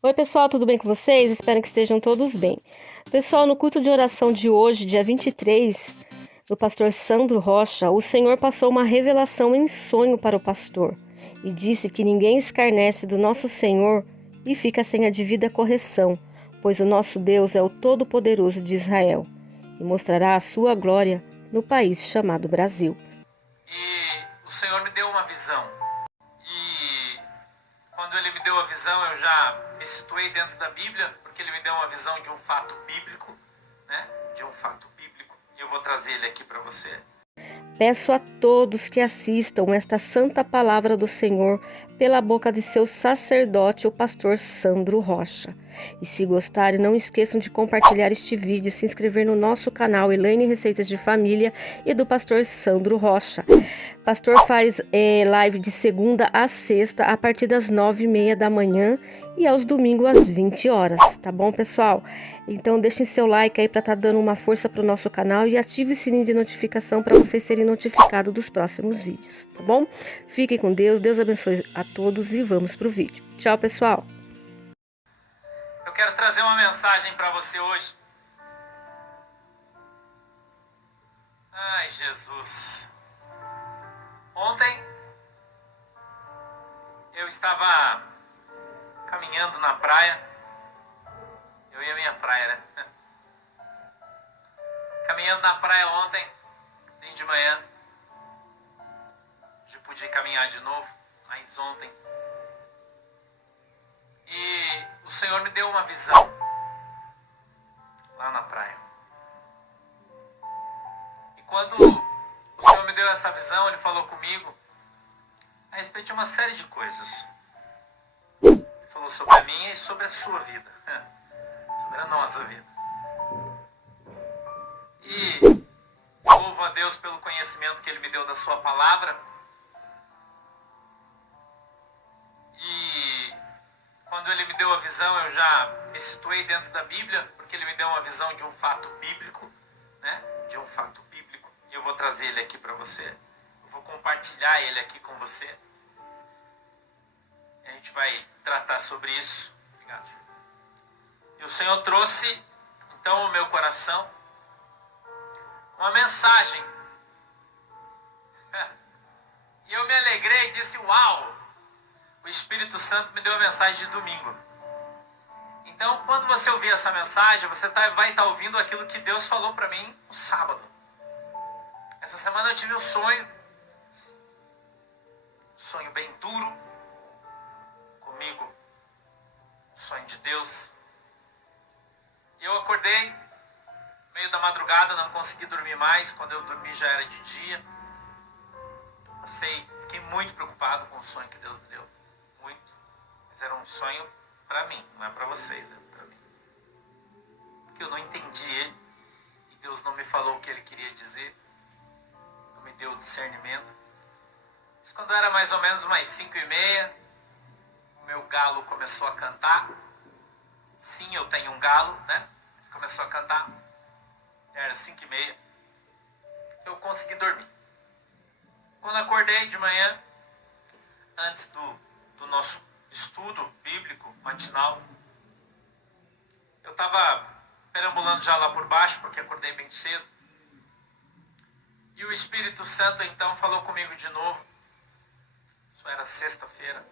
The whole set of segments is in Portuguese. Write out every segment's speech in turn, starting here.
Oi, pessoal, tudo bem com vocês? Espero que estejam todos bem. Pessoal, no culto de oração de hoje, dia 23, do pastor Sandro Rocha, o Senhor passou uma revelação em sonho para o pastor e disse que ninguém escarnece do nosso Senhor e fica sem a devida correção, pois o nosso Deus é o Todo-Poderoso de Israel e mostrará a sua glória no país chamado Brasil. E o Senhor me deu uma visão. E quando Ele me deu a visão, eu já me situei dentro da Bíblia, porque Ele me deu uma visão de um fato bíblico, né? De um fato bíblico. E eu vou trazer ele aqui para você. Peço a todos que assistam esta santa palavra do Senhor pela boca de seu sacerdote, o pastor Sandro Rocha. E se gostarem, não esqueçam de compartilhar este vídeo e se inscrever no nosso canal Elaine Receitas de Família e do pastor Sandro Rocha. O pastor faz live de segunda a sexta a partir das 9h30 da manhã e aos domingos às 20 horas, tá bom, pessoal? Então deixem seu like aí para estar dando uma força para o nosso canal e ative o sininho de notificação para vocês serem notificados dos próximos vídeos, tá bom? Fiquem com Deus, Deus abençoe a todos e vamos pro vídeo. Tchau, pessoal! Eu quero trazer uma mensagem para você hoje. Ai, Jesus. Ontem eu estava caminhando na praia. Eu ia à minha praia, né? Caminhando na praia ontem, nem de manhã. Já podia caminhar de novo, mas ontem. E o Senhor me deu uma visão lá na praia. E quando o Senhor me deu essa visão, Ele falou comigo a respeito de uma série de coisas. Ele falou sobre a minha e sobre a sua vida. Sobre a nossa vida. E louvo a Deus pelo conhecimento que Ele me deu da sua palavra. E quando Ele me deu a visão, eu já me situei dentro da Bíblia, porque Ele me deu uma visão de um fato bíblico, né? De um fato bíblico. E eu vou trazer ele aqui para você. Eu vou compartilhar ele aqui com você. E a gente vai tratar sobre isso. Obrigado. E o Senhor trouxe, então, ao meu coração uma mensagem. E eu me alegrei e disse, uau! O Espírito Santo me deu a mensagem de domingo. Então, quando você ouvir essa mensagem, você vai estar ouvindo aquilo que Deus falou para mim no sábado. Essa semana eu tive um sonho bem duro comigo, um sonho de Deus. E eu acordei, no meio da madrugada, não consegui dormir mais. Quando eu dormi já era de dia. Fiquei muito preocupado com o sonho que Deus me deu. Muito. Mas era um sonho para mim, não é para vocês, é para mim. Porque eu não entendi ele. E Deus não me falou o que ele queria dizer. Não me deu discernimento. Mas quando era mais ou menos umas 5h30, o meu galo começou a cantar. Sim, eu tenho um galo, né? Começou a cantar. Era 5h30. Eu consegui dormir. Quando acordei de manhã, antes do nosso estudo bíblico matinal, eu estava perambulando já lá por baixo, porque acordei bem cedo. E o Espírito Santo então falou comigo de novo. Isso era sexta-feira.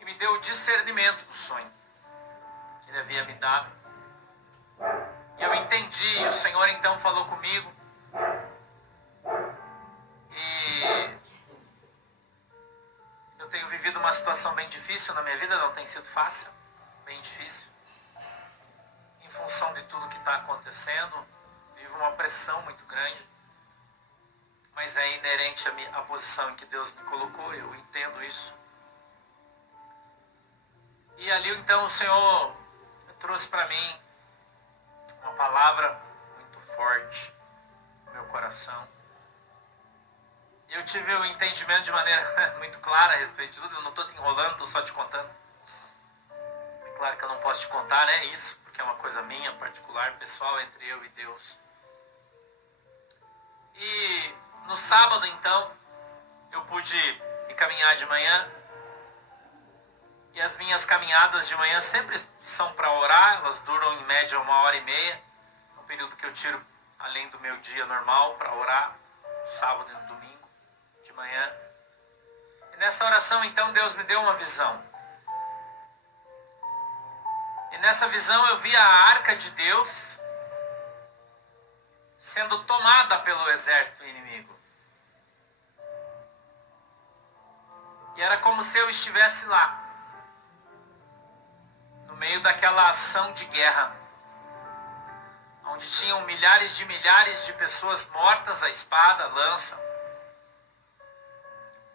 E me deu o discernimento do sonho que ele havia me dado. E eu entendi, e o Senhor então falou comigo. E eu tenho vivido uma situação bem difícil na minha vida, não tem sido fácil, bem difícil. Em função de tudo que está acontecendo, vivo uma pressão muito grande. Mas é inerente à posição em que Deus me colocou, eu entendo isso. E ali então o Senhor trouxe para mim uma palavra muito forte no meu coração. E eu tive o entendimento de maneira muito clara a respeito de tudo. Eu não estou te enrolando, estou só te contando. É claro que eu não posso te contar, né, isso, porque é uma coisa minha, particular, pessoal, entre eu e Deus. E no sábado, então, eu pude ir caminhar de manhã. E as minhas caminhadas de manhã sempre são para orar, elas duram em média 1h30, um período que eu tiro além do meu dia normal para orar, sábado e no domingo, de manhã. E nessa oração então Deus me deu uma visão. E nessa visão eu vi a arca de Deus sendo tomada pelo exército inimigo. E era como se eu estivesse lá, no meio daquela ação de guerra, onde tinham milhares de pessoas mortas à espada, à lança.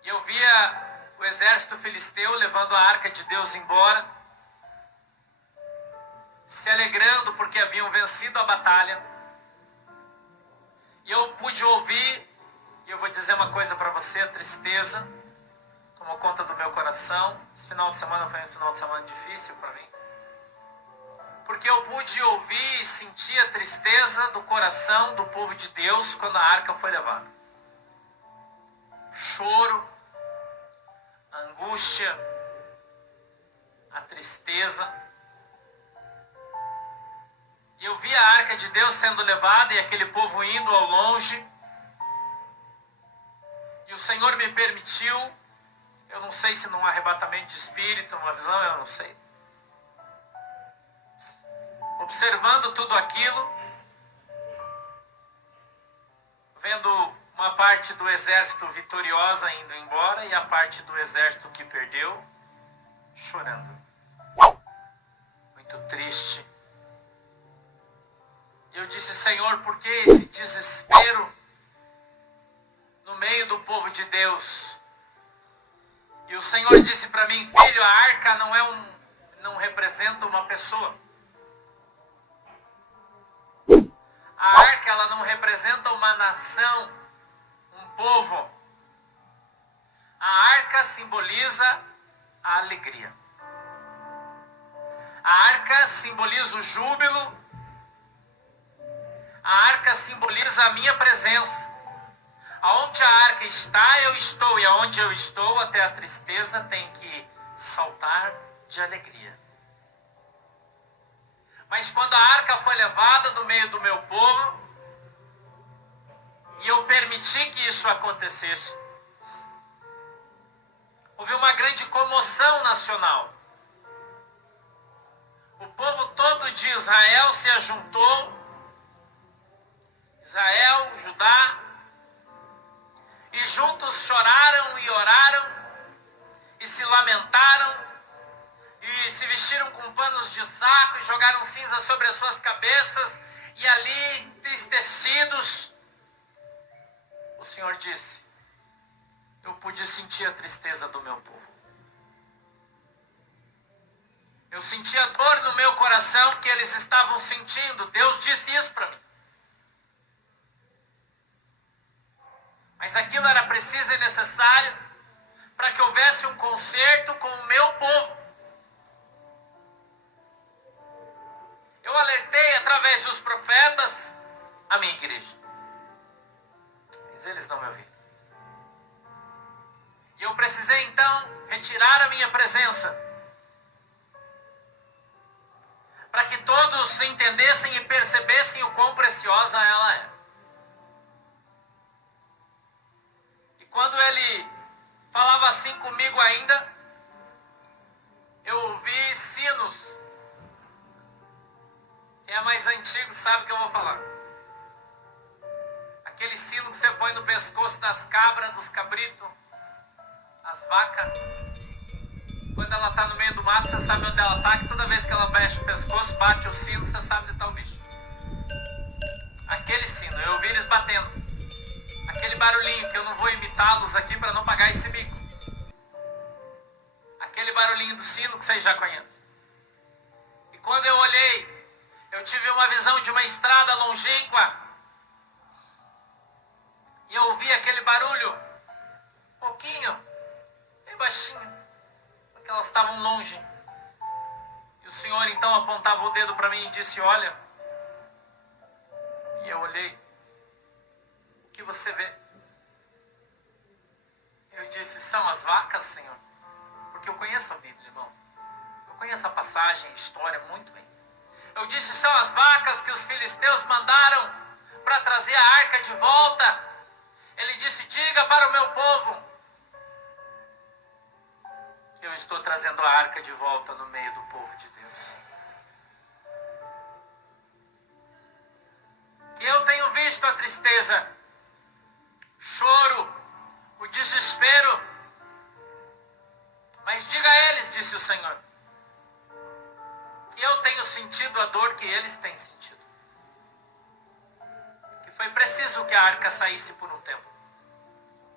E eu via o exército filisteu levando a arca de Deus embora, se alegrando porque haviam vencido a batalha. E eu pude ouvir, e eu vou dizer uma coisa para você, a tristeza tomou conta do meu coração. Esse final de semana foi um final de semana difícil para mim, porque eu pude ouvir e sentir a tristeza do coração do povo de Deus quando a arca foi levada. Choro, angústia, a tristeza. E eu vi a arca de Deus sendo levada e aquele povo indo ao longe. E o Senhor me permitiu, eu não sei se num arrebatamento de espírito, numa visão, eu não sei, observando tudo aquilo, vendo uma parte do exército vitoriosa indo embora e a parte do exército que perdeu, chorando, muito triste. E eu disse: Senhor, por que esse desespero no meio do povo de Deus? E o Senhor disse para mim: filho, a arca não representa uma pessoa. A arca, ela não representa uma nação, um povo. A arca simboliza a alegria. A arca simboliza o júbilo. A arca simboliza a minha presença. Aonde a arca está, eu estou. E aonde eu estou, até a tristeza tem que saltar de alegria. Mas quando a arca foi levada do meio do meu povo, e eu permiti que isso acontecesse, houve uma grande comoção nacional. O povo todo de Israel se ajuntou, Israel, Judá, e juntos choraram e oraram, e se lamentaram, e se vestiram com panos de saco, e jogaram cinza sobre as suas cabeças, e ali, entristecidos, o Senhor disse: eu pude sentir a tristeza do meu povo. Eu senti a dor no meu coração que eles estavam sentindo. Deus disse isso para mim. Mas aquilo era preciso e necessário para que houvesse um conserto com o meu povo. Eu alertei através dos profetas a minha igreja, mas eles não me ouviram. E eu precisei então retirar a minha presença, para que todos entendessem e percebessem o quão preciosa ela é. E quando ele falava assim comigo ainda, eu ouvi sinos. Quem é mais antigo sabe o que eu vou falar. Aquele sino que você põe no pescoço das cabras, dos cabritos, as vacas. Quando ela está no meio do mato, você sabe onde ela está, que toda vez que ela mexe o pescoço, bate o sino, você sabe onde está o bicho. Aquele sino, eu ouvi eles batendo. Aquele barulhinho, que eu não vou imitá-los aqui para não pagar esse bico. Aquele barulhinho do sino que vocês já conhecem. E quando eu olhei, eu tive uma visão de uma estrada longínqua. E eu ouvi aquele barulho, pouquinho, bem baixinho, porque elas estavam longe. E o Senhor então apontava o dedo para mim e disse: olha. E eu olhei. O que você vê? Eu disse: são as vacas, Senhor. Porque eu conheço a Bíblia, irmão. conheço a passagem, a história muito bem. Eu disse, são as vacas que os filisteus mandaram para trazer a arca de volta. Ele disse, diga para o meu povo que eu estou trazendo a arca de volta no meio do povo de Deus. Que eu tenho visto a tristeza, choro, o desespero. Mas diga a eles, disse o Senhor, que eu tenho sentido a dor que eles têm sentido. Que foi preciso que a arca saísse por um tempo.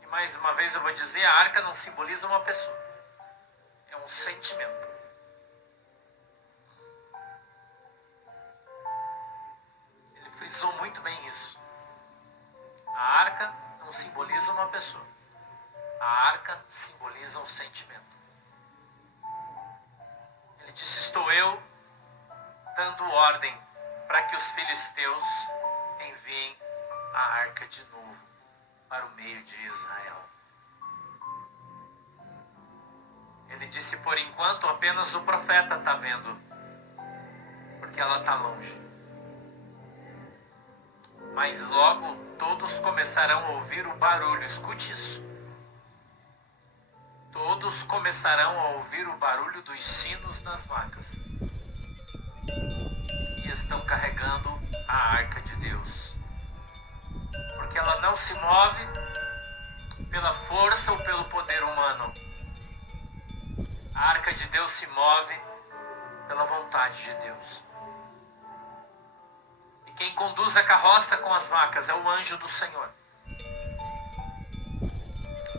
E mais uma vez eu vou dizer, a arca não simboliza uma pessoa. É um sentimento. Ele frisou muito bem isso. A arca não simboliza uma pessoa. A arca simboliza um sentimento. Ele disse, estou eu dando ordem para que os filisteus enviem a arca de novo para o meio de Israel. Ele disse, por enquanto apenas o profeta está vendo, porque ela está longe. Mas logo todos começarão a ouvir o barulho, escute isso. Todos começarão a ouvir o barulho dos sinos das vacas que estão carregando a arca de Deus. Porque ela não se move pela força ou pelo poder humano. A arca de Deus se move pela vontade de Deus. E quem conduz a carroça com as vacas é o anjo do Senhor,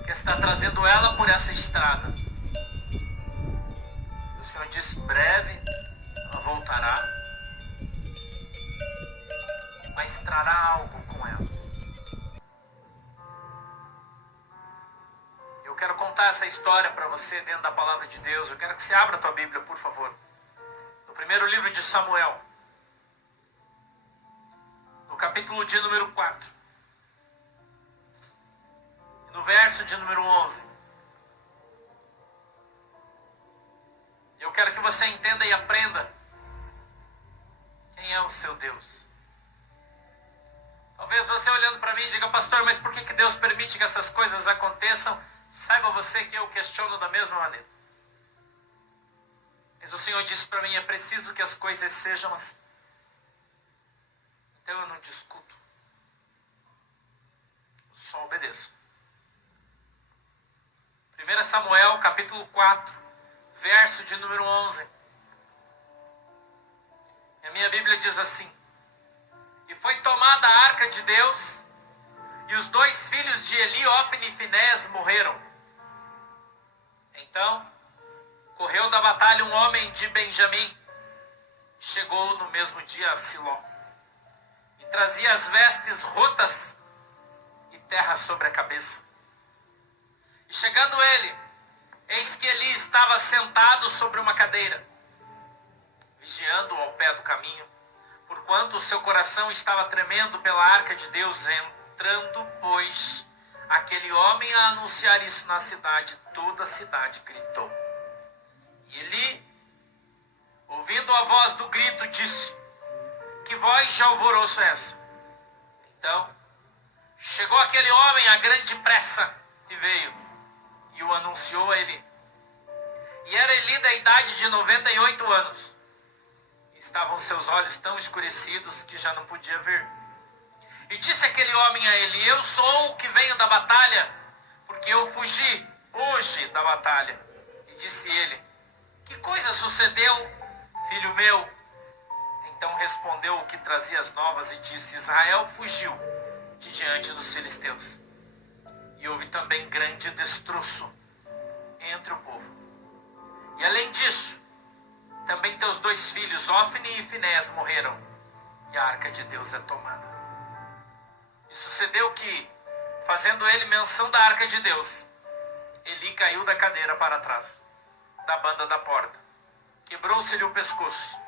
que está trazendo ela por essa estrada. O Senhor disse, breve ela voltará, mas trará algo com ela. Eu quero contar essa história para você dentro da palavra de Deus. Eu quero que você abra a tua Bíblia, por favor. No primeiro livro de Samuel, no capítulo de número 4, no verso de número 11. Eu quero que você entenda e aprenda quem é o seu Deus. Talvez você olhando para mim diga, pastor, mas por que Deus permite que essas coisas aconteçam? Saiba você que eu questiono da mesma maneira. Mas o Senhor disse para mim, é preciso que as coisas sejam assim. Então eu não discuto. Eu só obedeço. 1 Samuel, capítulo 4, verso de número 11. E a minha Bíblia diz assim, e foi tomada a arca de Deus, e os 2 filhos de Eli, Ofni e Finés, morreram. Então, correu da batalha um homem de Benjamim, chegou no mesmo dia a Siló, e trazia as vestes rotas e terra sobre a cabeça. E chegando ele, eis que Eli estava sentado sobre uma cadeira, vigiando ao pé do caminho, porquanto o seu coração estava tremendo pela arca de Deus. Entrando, pois, aquele homem a anunciar isso na cidade, toda a cidade gritou. E Eli, ouvindo a voz do grito, disse, que voz de alvoroço é essa? Então, chegou aquele homem a grande pressa e veio, e o anunciou a Eli. E era Eli da idade de 98 anos. Estavam seus olhos tão escurecidos que já não podia ver. E disse aquele homem a Eli, eu sou o que venho da batalha, porque eu fugi hoje da batalha. E disse ele, que coisa sucedeu, filho meu? Então respondeu o que trazia as novas e disse, Israel fugiu de diante dos filisteus. E houve também grande destroço entre o povo. E além disso, também teus 2 filhos, Ofni e Finés, morreram, e a arca de Deus é tomada. E sucedeu que, fazendo ele menção da arca de Deus, Eli caiu da cadeira para trás, da banda da porta, quebrou-se-lhe o pescoço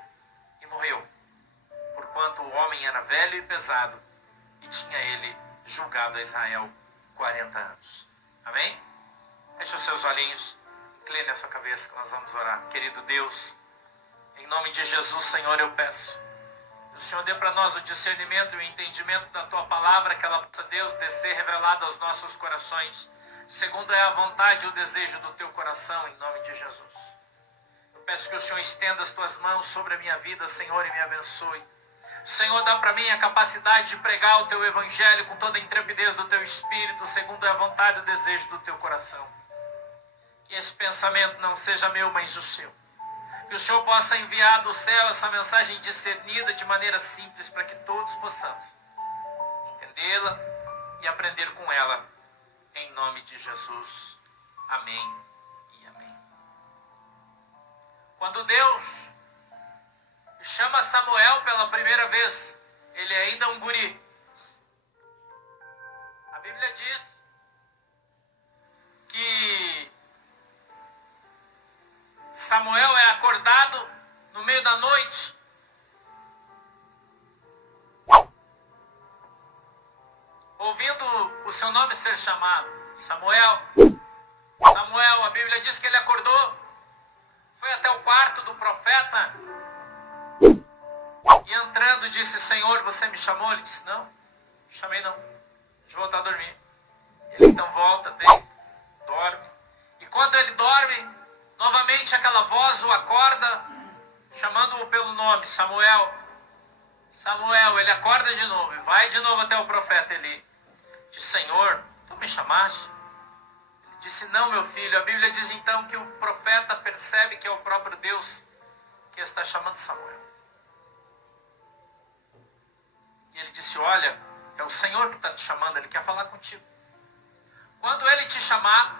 e morreu, porquanto o homem era velho e pesado, e tinha ele julgado a Israel 40 anos. Amém? Feche os seus olhinhos, incline a sua cabeça que nós vamos orar. Querido Deus, Em nome de Jesus, Senhor, eu peço que o Senhor dê para nós o discernimento e o entendimento da Tua palavra, que ela possa, Deus, descer revelada aos nossos corações, segundo é a vontade e o desejo do Teu coração, em nome de Jesus. Eu peço que o Senhor estenda as Tuas mãos sobre a minha vida, Senhor, e me abençoe. Senhor, dá para mim a capacidade de pregar o Teu Evangelho com toda a intrepidez do Teu Espírito, segundo é a vontade e o desejo do Teu coração. Que esse pensamento não seja meu, mas o Seu. Que o Senhor possa enviar do céu essa mensagem discernida de maneira simples, para que todos possamos entendê-la e aprender com ela. Em nome de Jesus. Amém e amém. Quando Deus chama Samuel pela primeira vez, ele é ainda um guri. A Bíblia diz que Samuel é acordado no meio da noite, ouvindo o seu nome ser chamado. Samuel, Samuel, a Bíblia diz que ele acordou, foi até o quarto do profeta e entrando disse: Senhor, você me chamou? Ele disse: não, chamei não, deixa eu voltar a dormir. Ele então volta, deita, dorme, e quando ele dorme, novamente aquela voz o acorda, chamando-o pelo nome: Samuel, Samuel. Ele acorda de novo e vai de novo até o profeta Eli. Diz: Senhor, tu me chamaste? Ele disse: não, meu filho. A Bíblia diz então que o profeta percebe que é o próprio Deus que está chamando Samuel. E ele disse: olha, é o Senhor que está te chamando, Ele quer falar contigo. Quando Ele te chamar,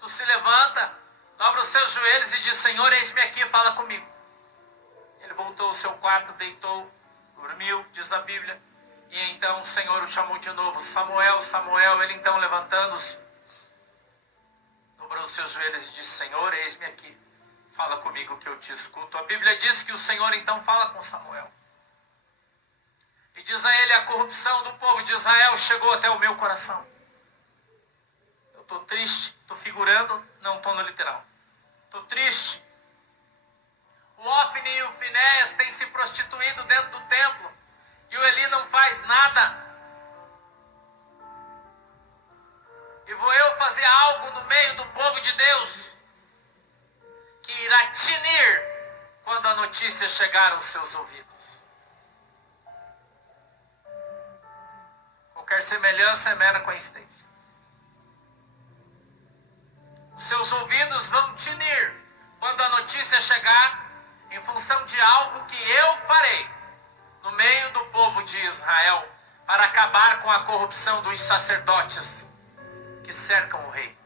tu se levanta, dobra os seus joelhos e diz: Senhor, eis-me aqui, fala comigo. Ele voltou ao seu quarto, deitou, dormiu, diz a Bíblia. E então o Senhor o chamou de novo: Samuel, Samuel. Ele então, levantando-se, dobrou os seus joelhos e disse: Senhor, eis-me aqui, fala comigo que eu te escuto. A Bíblia diz que o Senhor então fala com Samuel. E diz a ele: a corrupção do povo de Israel chegou até o meu coração. Eu estou triste, estou figurando, não estou no literal. Estou triste. O Ofni e o Finéias têm se prostituído dentro do templo e o Eli não faz nada. E vou eu fazer algo no meio do povo de Deus que irá tinir quando a notícia chegar aos seus ouvidos. Qualquer semelhança é mera coincidência. Os seus ouvidos vão tinir quando a notícia chegar, em função de algo que eu farei no meio do povo de Israel, para acabar com a corrupção dos sacerdotes que cercam o rei.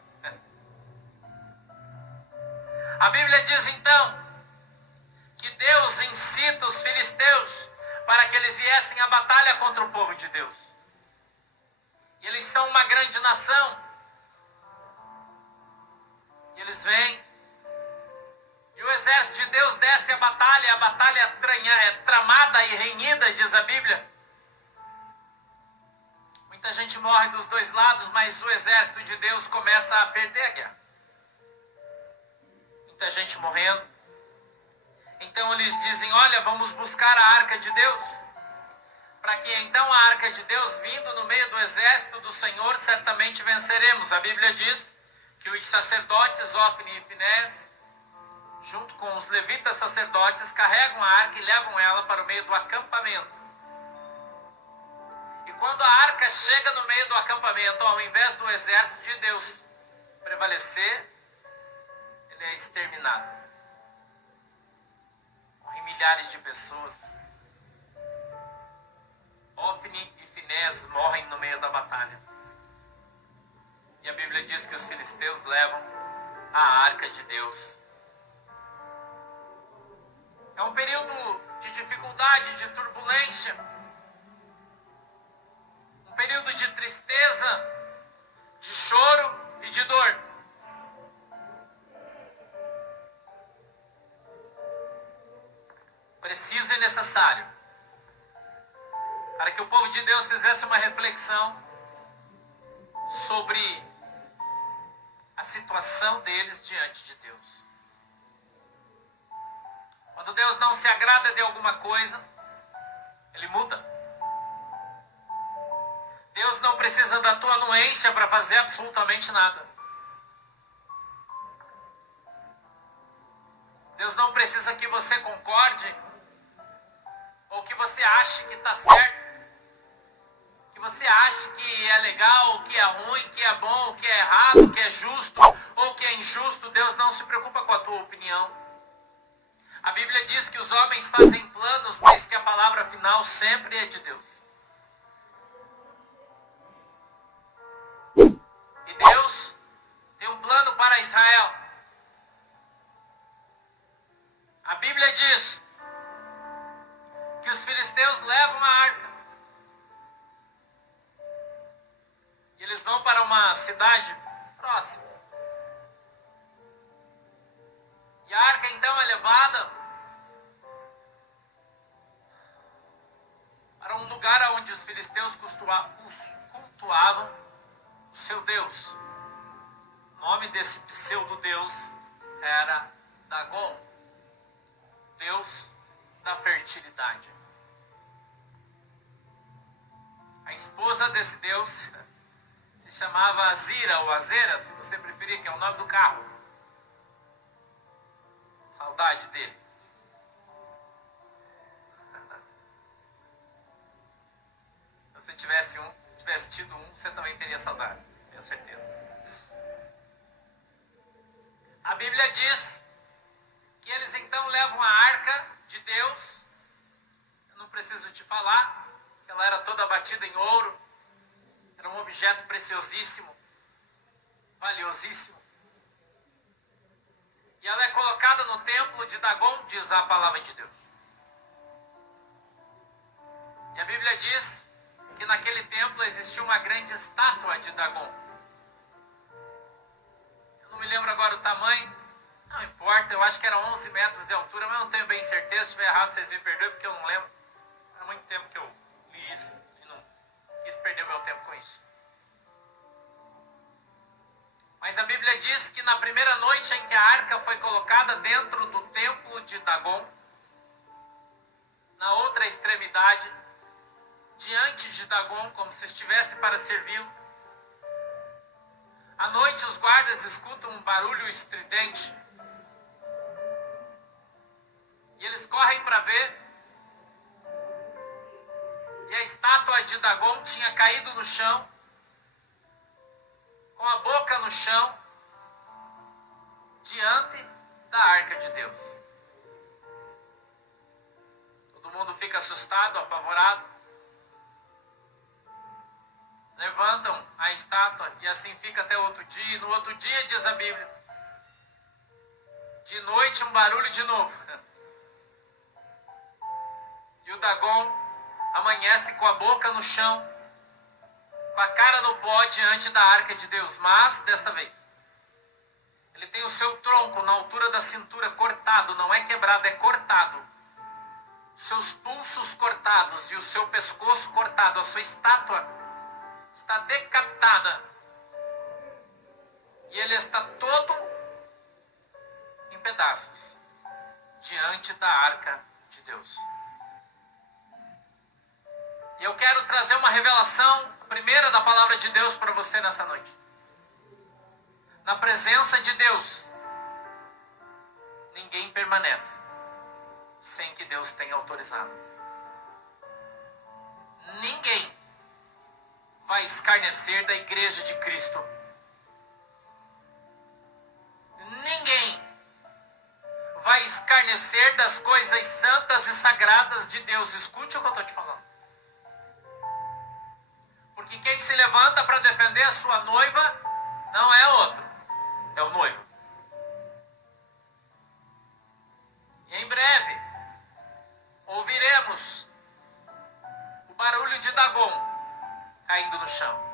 A Bíblia diz então que Deus incita os filisteus para que eles viessem à batalha contra o povo de Deus. E eles são uma grande nação. E eles vêm. E o exército de Deus desce a batalha é tramada e renhida, diz a Bíblia. Muita gente morre dos dois lados, mas o exército de Deus começa a perder a guerra. Muita gente morrendo. Então eles dizem: olha, vamos buscar a arca de Deus. Para que então a arca de Deus, vindo no meio do exército do Senhor, certamente venceremos. A Bíblia diz que os sacerdotes Ofni e Finéias, junto com os levitas sacerdotes, carregam a arca e levam ela para o meio do acampamento. E quando a arca chega no meio do acampamento, ao invés do exército de Deus prevalecer, ele é exterminado. Morrem milhares de pessoas. Ofni e Finéias morrem no meio da batalha. E a Bíblia diz que os filisteus levam a arca de Deus. É um período de dificuldade, de turbulência. Um período de tristeza, de choro e de dor. Preciso e necessário para que o povo de Deus fizesse uma reflexão sobre a situação deles diante de Deus. Quando Deus não se agrada de alguma coisa, Ele muda. Deus não precisa da tua anuência para fazer absolutamente nada. Deus não precisa que você concorde ou que você ache que está certo, que você ache que é legal, que é ruim, que é bom, que é errado, que é justo ou que é injusto. Deus não se preocupa com a tua opinião. A Bíblia diz que os homens fazem planos, mas que a palavra final sempre é de Deus. E Deus tem um plano para Israel. A Bíblia diz que os filisteus levam a arca. E eles vão para uma cidade próxima. E a arca então é levada para um lugar onde os filisteus cultuavam o seu Deus. O nome desse pseudo-deus era Dagon, Deus da fertilidade. A esposa desse Deus se chamava Azira ou Azera, se você preferir, que é o nome do carro. Saudade dele. Se você tivesse tido um, você também teria saudade, tenho certeza. A Bíblia diz que eles então levam a arca de Deus. Eu não preciso te falar que ela era toda batida em ouro. Era um objeto preciosíssimo, valiosíssimo. E ela é colocada no templo de Dagon, diz a palavra de Deus. E a Bíblia diz que naquele templo existia uma grande estátua de Dagon. Eu não me lembro agora o tamanho, não importa, eu acho que era 11 metros de altura, mas eu não tenho bem certeza. Se estiver errado, vocês me perdoem, porque eu não lembro. Há muito tempo que eu li isso e não quis perder meu tempo com isso. Mas a Bíblia diz que na primeira noite em que a arca foi colocada dentro do templo de Dagon, na outra extremidade, diante de Dagon, como se estivesse para servi-lo, à noite os guardas escutam um barulho estridente. E eles correm para ver. E a estátua de Dagon tinha caído no chão, com a boca no chão, diante da arca de Deus. Todo mundo fica assustado, apavorado. Levantam a estátua e assim fica até outro dia. E no outro dia, diz a Bíblia, de noite um barulho de novo. E o Dagon amanhece com a boca no chão, com a cara no pó diante da arca de Deus. Mas, dessa vez, ele tem o seu tronco na altura da cintura cortado. Não é quebrado, é cortado. Seus pulsos cortados e o seu pescoço cortado. A sua estátua está decapitada. E ele está todo em pedaços diante da arca de Deus. E eu quero trazer uma revelação, a primeira da palavra de Deus para você nessa noite. Na presença de Deus, ninguém permanece sem que Deus tenha autorizado. Ninguém vai escarnecer da igreja de Cristo. Ninguém vai escarnecer das coisas santas e sagradas de Deus. Escute o que eu estou te falando. Porque quem se levanta para defender a sua noiva não é outro, é o noivo. E em breve ouviremos o barulho de Dagon caindo no chão.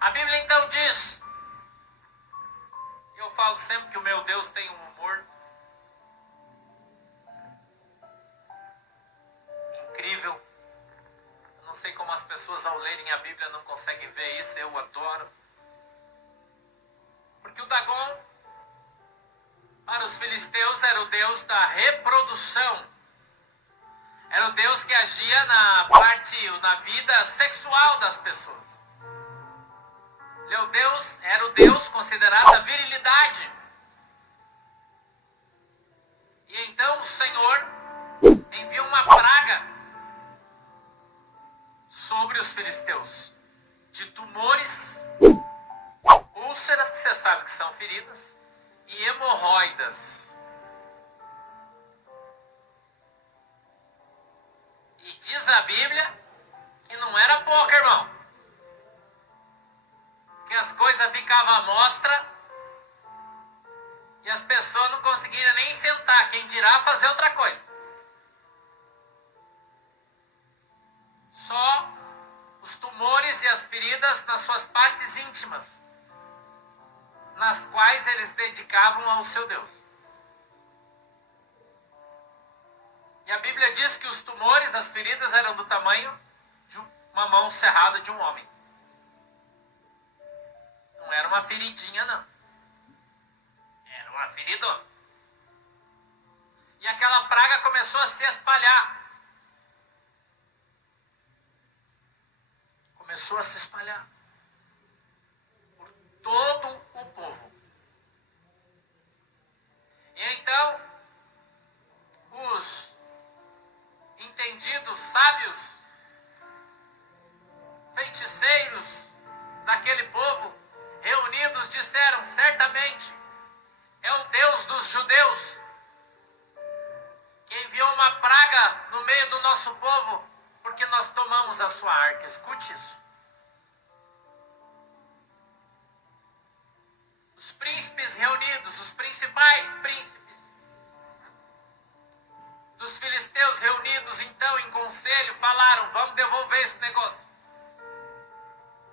A Bíblia então diz, eu falo sempre que o meu Deus tem um humor incrível. Eu não sei como as pessoas ao lerem a Bíblia não conseguem ver isso, eu adoro. Porque o Dagon Para os filisteus era o Deus da reprodução. Era o Deus que agia na vida sexual das pessoas. Era o Deus considerado a virilidade. E então o Senhor envia uma praga sobre os filisteus de tumores, úlceras, que você sabe que são feridas, e hemorroidas. E diz a Bíblia que não era pouco, irmão. Que as coisas ficavam à mostra e as pessoas não conseguiram nem sentar, quem dirá fazer outra coisa. Só os tumores e as feridas nas suas partes íntimas, nas quais eles dedicavam ao seu Deus. E a Bíblia diz que os tumores, as feridas eram do tamanho de uma mão cerrada de um homem. Não era uma feridinha, não. Era uma feridona. E aquela praga começou a se espalhar. Começou a se espalhar por todo o povo. E então, os entendidos, sábios, feiticeiros daquele povo, reunidos, disseram: certamente é o Deus dos judeus que enviou uma praga no meio do nosso povo, porque nós tomamos a sua arca. Escute isso. Os príncipes reunidos, os principais príncipes dos filisteus reunidos, então, em conselho, falaram: vamos devolver esse negócio.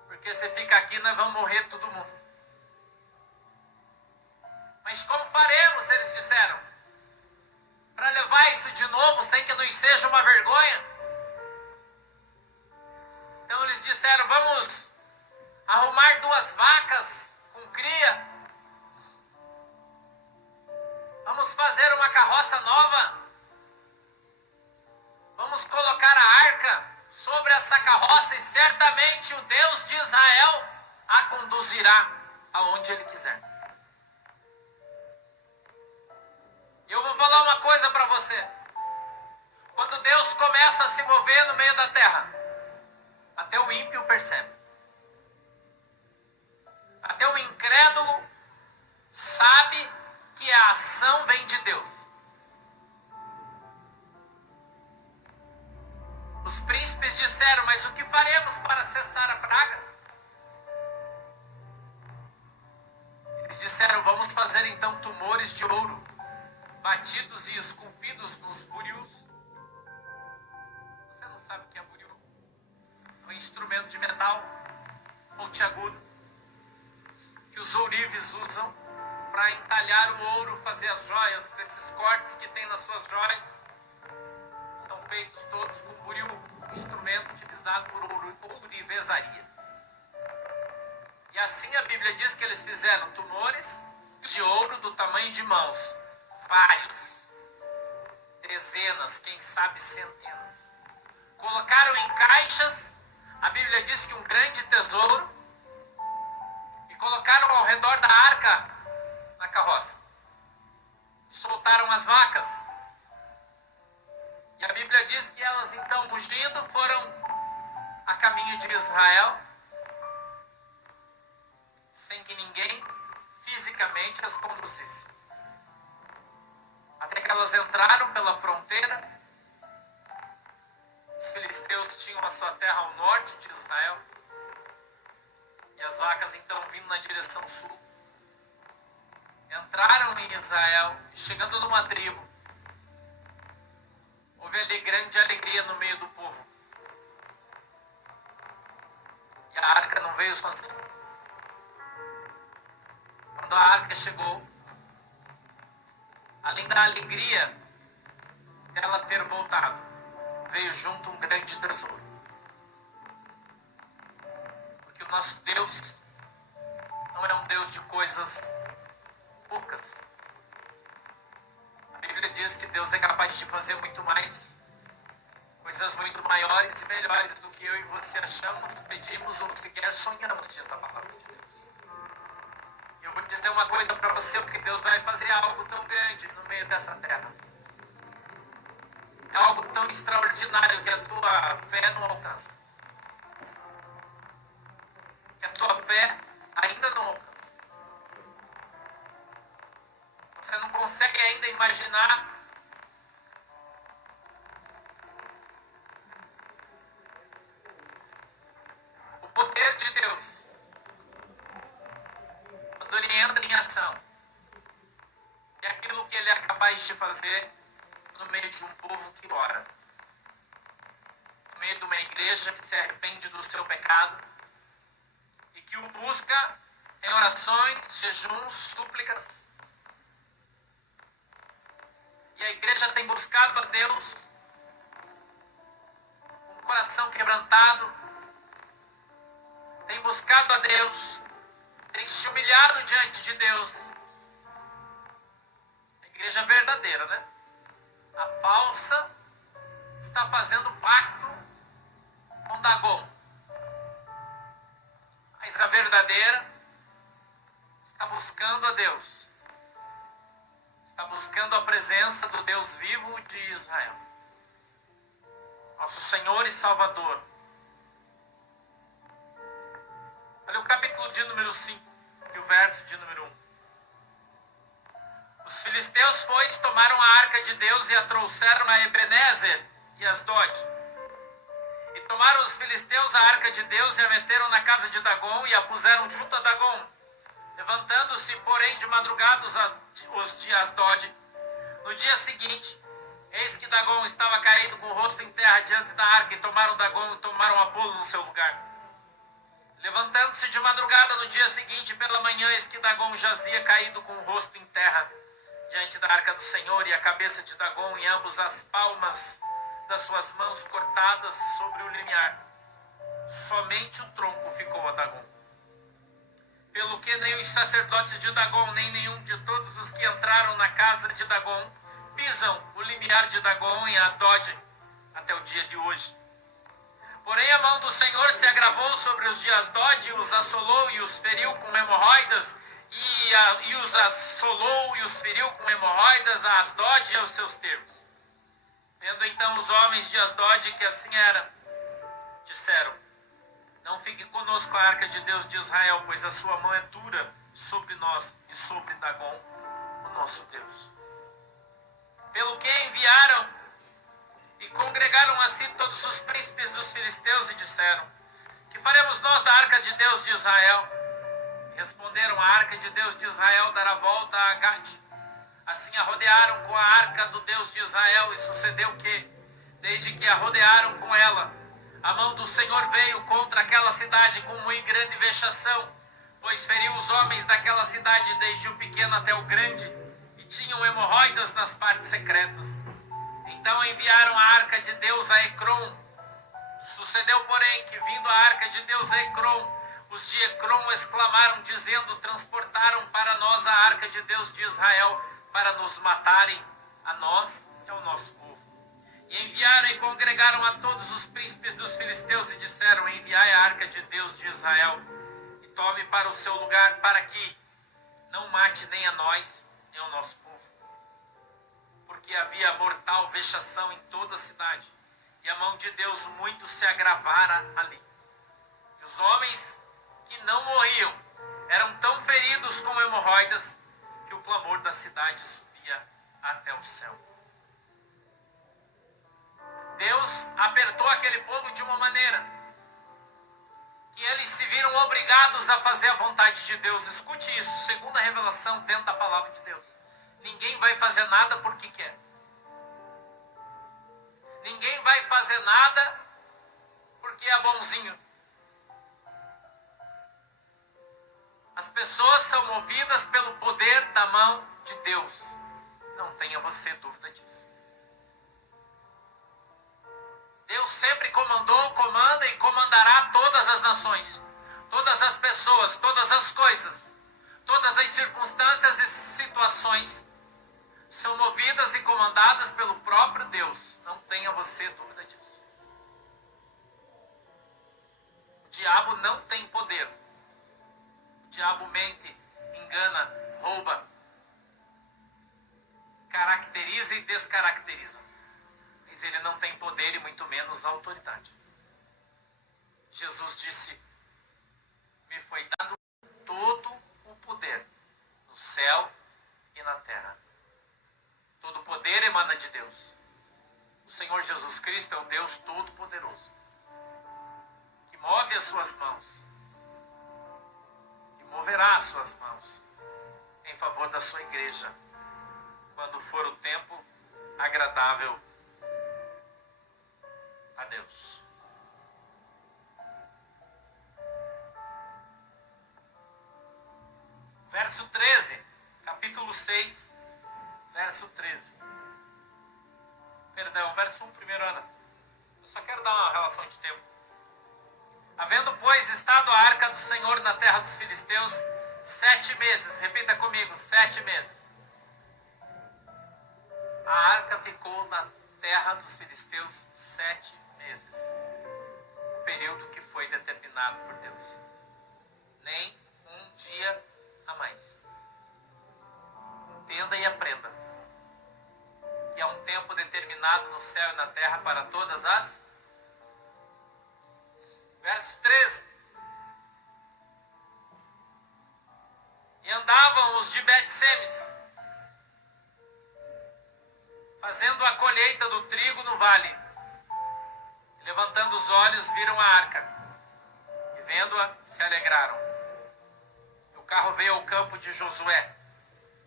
Porque se fica aqui, nós vamos morrer todo mundo. Mas como faremos, eles disseram, para levar isso de novo sem que nos seja uma vergonha? Então eles disseram: vamos arrumar 2 vacas com cria. Vamos fazer uma carroça nova. Vamos colocar a arca sobre essa carroça e certamente o Deus de Israel a conduzirá aonde Ele quiser. E eu vou falar uma coisa para você. Quando Deus começa a se mover no meio da terra, até o ímpio percebe. Até o incrédulo sabe que a ação vem de Deus. Os príncipes disseram: mas o que faremos para cessar a praga? Eles disseram: vamos fazer então tumores de ouro, batidos e esculpidos nos burius. Você não sabe o que é buriu? É um instrumento de metal pontiagudo que os ourives usam para entalhar o ouro, fazer as joias. Esses cortes que tem nas suas joias são feitos todos com buriu, instrumento utilizado por ourivesaria. E assim a Bíblia diz que eles fizeram tumores de ouro do tamanho de mãos, vários, dezenas, quem sabe centenas. Colocaram em caixas, a Bíblia diz que um grande tesouro, e colocaram ao redor da arca na carroça. E soltaram as vacas. E a Bíblia diz que elas então, mugindo, foram a caminho de Israel, sem que ninguém fisicamente as conduzisse. Até que elas entraram pela fronteira. Os filisteus tinham a sua terra ao norte de Israel. E as vacas então vindo na direção sul. Entraram em Israel, chegando numa tribo. Houve ali grande alegria no meio do povo. E a arca não veio sozinha. Quando a arca chegou, além da alegria dela ter voltado, veio junto um grande tesouro. Porque o nosso Deus não é um Deus de coisas poucas. diz que Deus é capaz de fazer muito mais, coisas muito maiores e melhores do que eu e você achamos, pedimos ou sequer sonhamos, diz a palavra de Deus. E eu vou dizer uma coisa para você, porque Deus vai fazer algo tão grande no meio dessa terra. É algo tão extraordinário que a tua fé não alcança. Que a tua fé ainda não alcança. Você não consegue ainda imaginar o poder de Deus quando Ele entra em ação. E aquilo que Ele é capaz de fazer no meio de um povo que ora. No meio de uma igreja que se arrepende do seu pecado e que o busca em orações, jejuns, súplicas. E a igreja tem buscado a Deus com o coração quebrantado, tem buscado a Deus, tem se humilhado diante de Deus. A igreja verdadeira, né? A falsa está fazendo pacto com Dagon. Mas a verdadeira está buscando a Deus. Está buscando a presença do Deus vivo de Israel. Nosso Senhor e Salvador. Olha o capítulo de número 5 e o verso de número 1. Os filisteus, pois, tomaram a arca de Deus e a trouxeram a Ebenezer e Asdod. E tomaram os filisteus a arca de Deus e a meteram na casa de Dagon e a puseram junto a Dagon. Levantando-se, porém, de madrugada os de Asdod, no dia seguinte, eis que Dagon estava caído com o rosto em terra diante da arca, e tomaram Dagon e tomaram Apolo no seu lugar. Levantando-se de madrugada no dia seguinte, pela manhã, eis que Dagon jazia caído com o rosto em terra diante da arca do Senhor, e a cabeça de Dagon e ambos as palmas das suas mãos cortadas sobre o limiar. Somente o tronco ficou a Dagon. Pelo que nem os sacerdotes de Dagon, nem nenhum de todos os que entraram na casa de Dagon, pisam o limiar de Dagon em Asdod, até o dia de hoje. Porém a mão do Senhor se agravou sobre os de Asdod, os assolou e os feriu com hemorroidas, e os assolou e os feriu com hemorroidas a Asdod e aos seus termos. Vendo então os homens de Asdod que assim era, disseram: não fique conosco a arca de Deus de Israel, pois a sua mão é dura sobre nós e sobre Dagon, o nosso Deus. Pelo que enviaram e congregaram a si todos os príncipes dos filisteus e disseram: que faremos nós da arca de Deus de Israel? Responderam: a arca de Deus de Israel dará volta a Gade. Assim a rodearam com a arca do Deus de Israel, e sucedeu que, desde que a rodearam com ela, a mão do Senhor veio contra aquela cidade com muito grande vexação, pois feriu os homens daquela cidade, desde o pequeno até o grande, e tinham hemorroidas nas partes secretas. Então enviaram a arca de Deus a Ecrom. Sucedeu, porém, que vindo a arca de Deus a Ecrom, os de Ecrom exclamaram, dizendo: transportaram para nós a arca de Deus de Israel, para nos matarem, a nós e ao nosso povo. E enviaram e congregaram a todos os príncipes dos filisteus e disseram: enviai a arca de Deus de Israel, e tome para o seu lugar, para que não mate nem a nós, nem ao nosso povo. Porque havia mortal vexação em toda a cidade, e a mão de Deus muito se agravara ali. E os homens que não morriam eram tão feridos com hemorroidas, que o clamor da cidade subia até o céu. Deus apertou aquele povo de uma maneira que eles se viram obrigados a fazer a vontade de Deus. Escute isso, segundo a revelação dentro da palavra de Deus. Ninguém vai fazer nada porque quer. Ninguém vai fazer nada porque é bonzinho. As pessoas são movidas pelo poder da mão de Deus. Não tenha você dúvida disso. Deus sempre comandou, comanda e comandará todas as nações, todas as pessoas, todas as coisas, todas as circunstâncias e situações são movidas e comandadas pelo próprio Deus. Não tenha você dúvida disso. O diabo não tem poder. O diabo mente, engana, rouba, caracteriza e descaracteriza. Mas ele não tem poder e muito menos autoridade. Jesus disse: me foi dado todo o poder no céu e na terra. Todo o poder emana de Deus. O Senhor Jesus Cristo é o Deus Todo-Poderoso, que move as suas mãos, que moverá as suas mãos em favor da sua igreja, quando for o tempo agradável a Deus. Verso 13, capítulo 6, verso 13. Perdão, verso 1 primeiro, Ana. Eu só quero dar uma relação de tempo. Havendo, pois, estado a arca do Senhor na terra dos filisteus 7 meses. Repita comigo, 7 meses. A arca ficou na terra dos filisteus 7 meses. O período que foi determinado por Deus. Nem um dia a mais. Entenda e aprenda que é um tempo determinado no céu e na terra para todas as... Verso 13. E andavam os de Bet-Semes, fazendo a colheita do trigo no vale. E levantando os olhos, viram a arca. E vendo-a, se alegraram. O carro veio ao campo de Josué,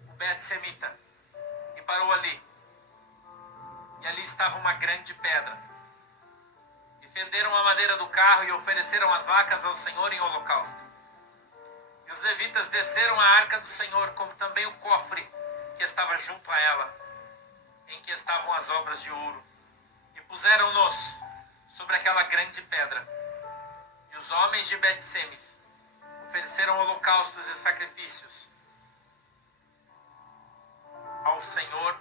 o Bet-Semita, e parou ali. E ali estava uma grande pedra. E fenderam a madeira do carro e ofereceram as vacas ao Senhor em holocausto. E os levitas desceram a arca do Senhor, como também o cofre que estava junto a ela, em que estavam as obras de ouro, e puseram-nos sobre aquela grande pedra. E os homens de Bet-Semes ofereceram holocaustos e sacrifícios ao Senhor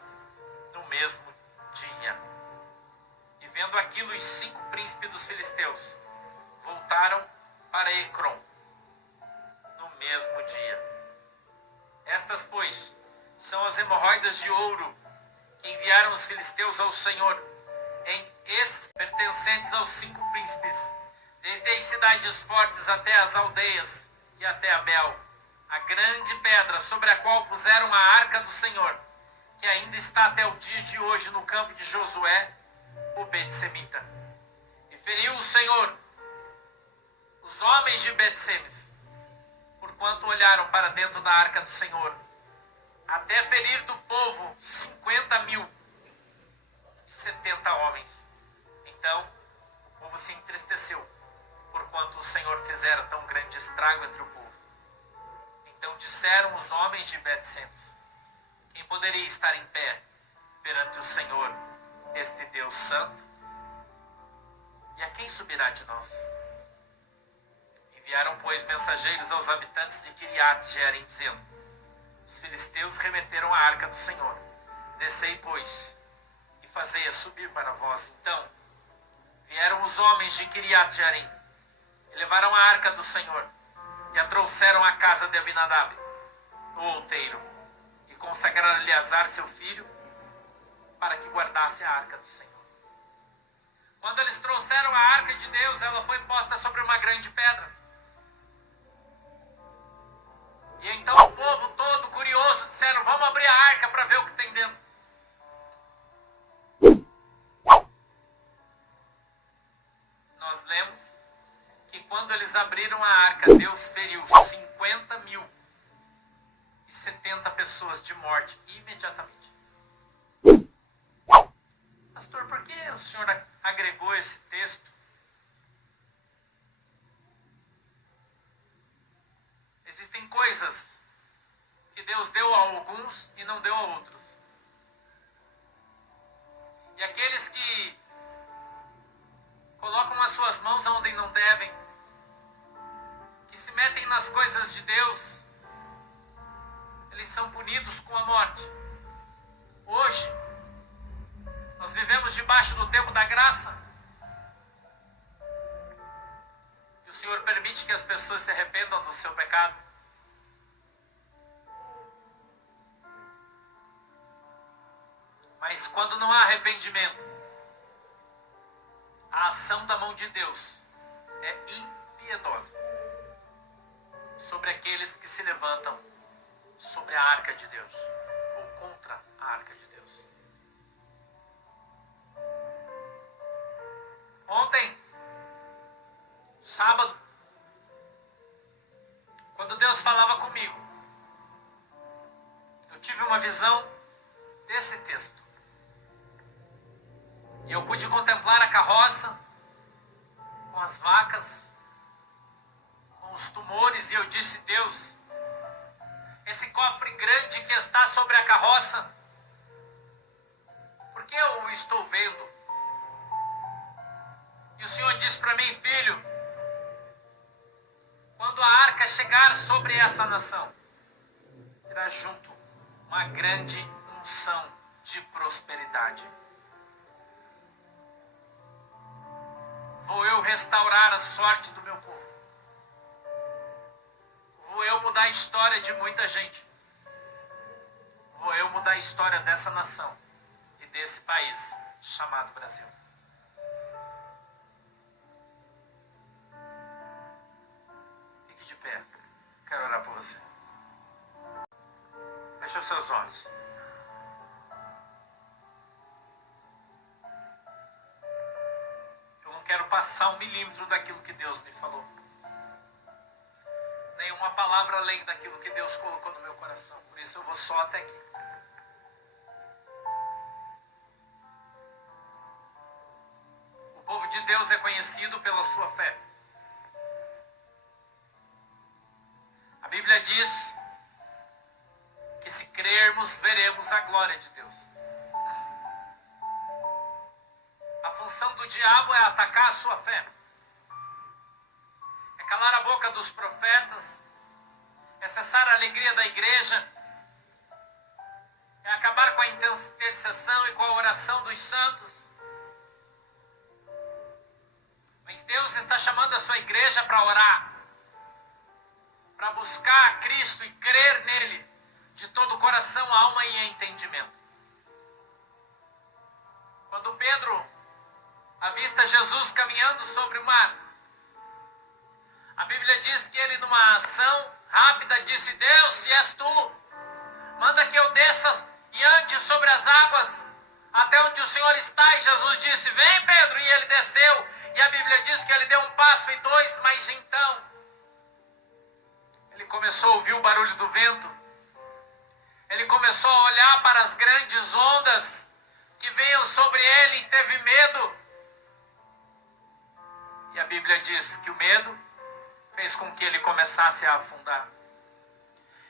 no mesmo dia. E vendo aquilo, os 5 príncipes dos filisteus voltaram para Ecrom no mesmo dia. Estas, pois, são as hemorroidas de ouro que enviaram os filisteus ao Senhor, pertencentes aos 5 príncipes, desde as cidades fortes até as aldeias e até Abel, a grande pedra sobre a qual puseram a arca do Senhor, que ainda está até o dia de hoje no campo de Josué, o Bet-Semita. E feriu o Senhor os homens de Bet-Semes, porquanto olharam para dentro da arca do Senhor, até ferir do povo 50.070 homens. Então o povo se entristeceu, porquanto o Senhor fizera tão grande estrago entre o povo. Então disseram os homens de Bet-Semes: quem poderia estar em pé perante o Senhor, este Deus santo? E a quem subirá de nós? Enviaram, pois, mensageiros aos habitantes de Kiriat-Jearim, dizendo: os filisteus remeteram a arca do Senhor. Descei, pois, e fazei-a subir para vós. Então vieram os homens de Kiriat-Jearim e levaram a arca do Senhor e a trouxeram à casa de Abinadab, no outeiro, e consagraram Eleazar, seu filho, para que guardasse a arca do Senhor. Quando eles trouxeram a arca de Deus, ela foi posta sobre uma grande pedra. E então o povo todo curioso disseram: vamos abrir a arca para ver o que tem dentro. Nós lemos que quando eles abriram a arca, Deus feriu 50.070 pessoas de morte imediatamente. Pastor, por que o senhor agregou esse texto? Existem coisas que Deus deu a alguns e não deu a outros. E aqueles que colocam as suas mãos onde não devem, que se metem nas coisas de Deus, eles são punidos com a morte. Hoje, nós vivemos debaixo do tempo da graça. E o Senhor permite que as pessoas se arrependam do seu pecado. Mas quando não há arrependimento, a ação da mão de Deus é impiedosa sobre aqueles que se levantam sobre a arca de Deus, ou contra a arca de Deus. Ontem, sábado, quando Deus falava comigo, eu tive uma visão desse texto. E eu pude contemplar a carroça com as vacas, com os tumores, e eu disse: Deus, esse cofre grande que está sobre a carroça, por que eu o estou vendo? E o Senhor disse para mim: filho, quando a arca chegar sobre essa nação, terá junto uma grande unção de prosperidade. Vou eu restaurar a sorte do meu povo. Vou eu mudar a história de muita gente. Vou eu mudar a história dessa nação e desse país chamado Brasil. Fique de pé. Quero orar por você. Feche os seus olhos. Quero passar 1 milímetro daquilo que Deus me falou. Nenhuma palavra além daquilo que Deus colocou no meu coração. Por isso eu vou só até aqui. O povo de Deus é conhecido pela sua fé. A Bíblia diz que se crermos, veremos a glória de Deus. A função do diabo é atacar a sua fé. É calar a boca dos profetas. É cessar a alegria da igreja. É acabar com a intercessão e com a oração dos santos. Mas Deus está chamando a sua igreja para orar. Para buscar a Cristo e crer nele de todo o coração, alma e entendimento. Quando Pedro avista Jesus caminhando sobre o mar, a Bíblia diz que ele, numa ação rápida, disse: Deus, se és tu, manda que eu desça e ande sobre as águas até onde o Senhor está. E Jesus disse: vem, Pedro, e ele desceu. E a Bíblia diz que ele deu 1 passo e 2, mas então ele começou a ouvir o barulho do vento. Ele começou a olhar para as grandes ondas que vinham sobre ele e teve medo. E a Bíblia diz que o medo fez com que ele começasse a afundar.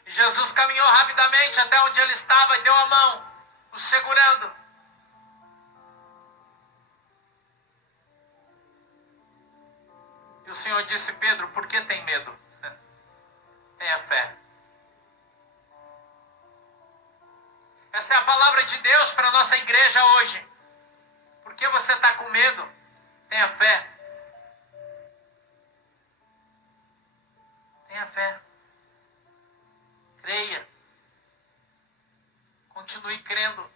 E Jesus caminhou rapidamente até onde ele estava e deu a mão, o segurando. E o Senhor disse: Pedro, por que tem medo? Tenha fé. Essa é a palavra de Deus para a nossa igreja hoje. Por que você está com medo? Tenha fé. Tenha fé. Creia. Continue crendo.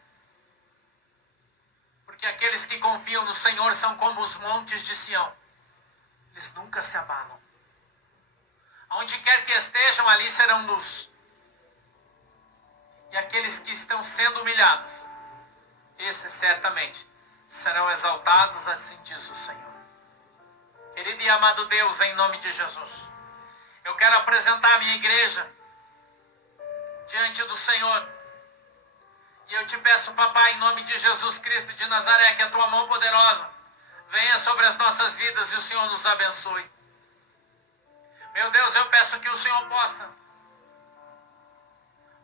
Porque aqueles que confiam no Senhor são como os montes de Sião. Eles nunca se abalam. Aonde quer que estejam, ali serão luz. E aqueles que estão sendo humilhados, esses certamente serão exaltados, assim diz o Senhor. Querido e amado Deus, em nome de Jesus, eu quero apresentar a minha igreja diante do Senhor. E eu te peço, papai, em nome de Jesus Cristo de Nazaré, que a tua mão poderosa venha sobre as nossas vidas e o Senhor nos abençoe. Meu Deus, eu peço que o Senhor possa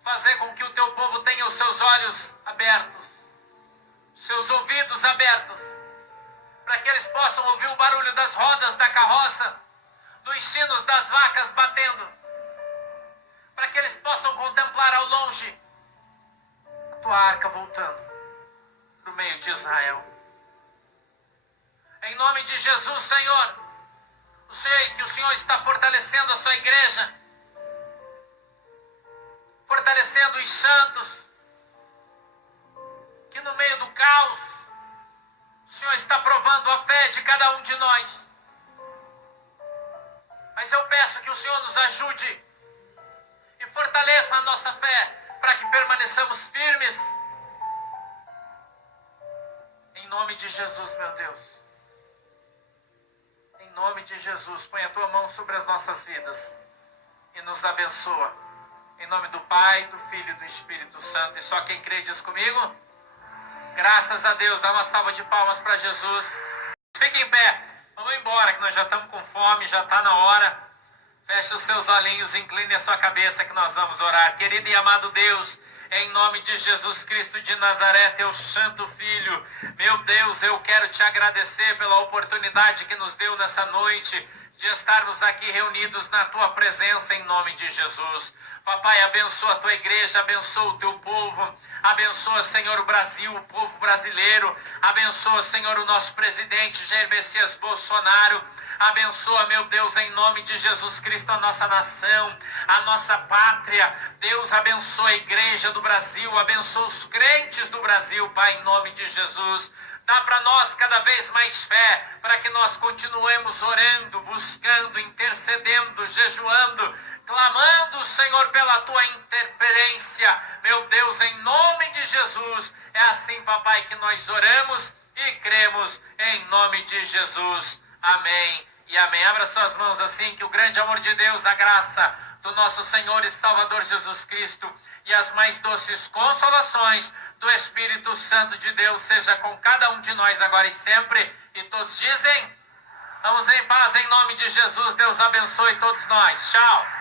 fazer com que o teu povo tenha os seus olhos abertos, seus ouvidos abertos, para que eles possam ouvir o barulho das rodas da carroça, dos sinos das vacas batendo, para que eles possam contemplar ao longe a tua arca voltando para o meio de Israel. Em nome de Jesus, Senhor, eu sei que o Senhor está fortalecendo a sua igreja, fortalecendo os santos, que no meio do caos, o Senhor está provando a fé de cada um de nós. Mas eu peço que o Senhor nos ajude e fortaleça a nossa fé para que permaneçamos firmes. Em nome de Jesus, meu Deus. Em nome de Jesus, põe a tua mão sobre as nossas vidas e nos abençoa. Em nome do Pai, do Filho e do Espírito Santo. E só quem crê diz comigo: graças a Deus. Dá uma salva de palmas para Jesus. Fique em pé. Vamos embora, que nós já estamos com fome, já está na hora. Feche os seus olhinhos, incline a sua cabeça que nós vamos orar. Querido e amado Deus, em nome de Jesus Cristo de Nazaré, teu santo Filho, meu Deus, eu quero te agradecer pela oportunidade que nos deu nessa noite de estarmos aqui reunidos na tua presença, em nome de Jesus. Papai, abençoa a tua igreja, abençoa o teu povo, abençoa, Senhor, o Brasil, o povo brasileiro, abençoa, Senhor, o nosso presidente Jair Messias Bolsonaro. Abençoa, meu Deus, em nome de Jesus Cristo, a nossa nação, a nossa pátria. Deus, abençoa a igreja do Brasil, abençoa os crentes do Brasil, Pai, em nome de Jesus. Dá para nós cada vez mais fé, para que nós continuemos orando, buscando, intercedendo, jejuando, clamando, Senhor, pela tua interferência. Meu Deus, em nome de Jesus, é assim, papai, que nós oramos e cremos, em nome de Jesus. Amém e amém. Abra suas mãos assim, que o grande amor de Deus, a graça do nosso Senhor e Salvador Jesus Cristo e as mais doces consolações do Espírito Santo de Deus seja com cada um de nós agora e sempre. E todos dizem: vamos em paz em nome de Jesus. Deus abençoe todos nós. Tchau.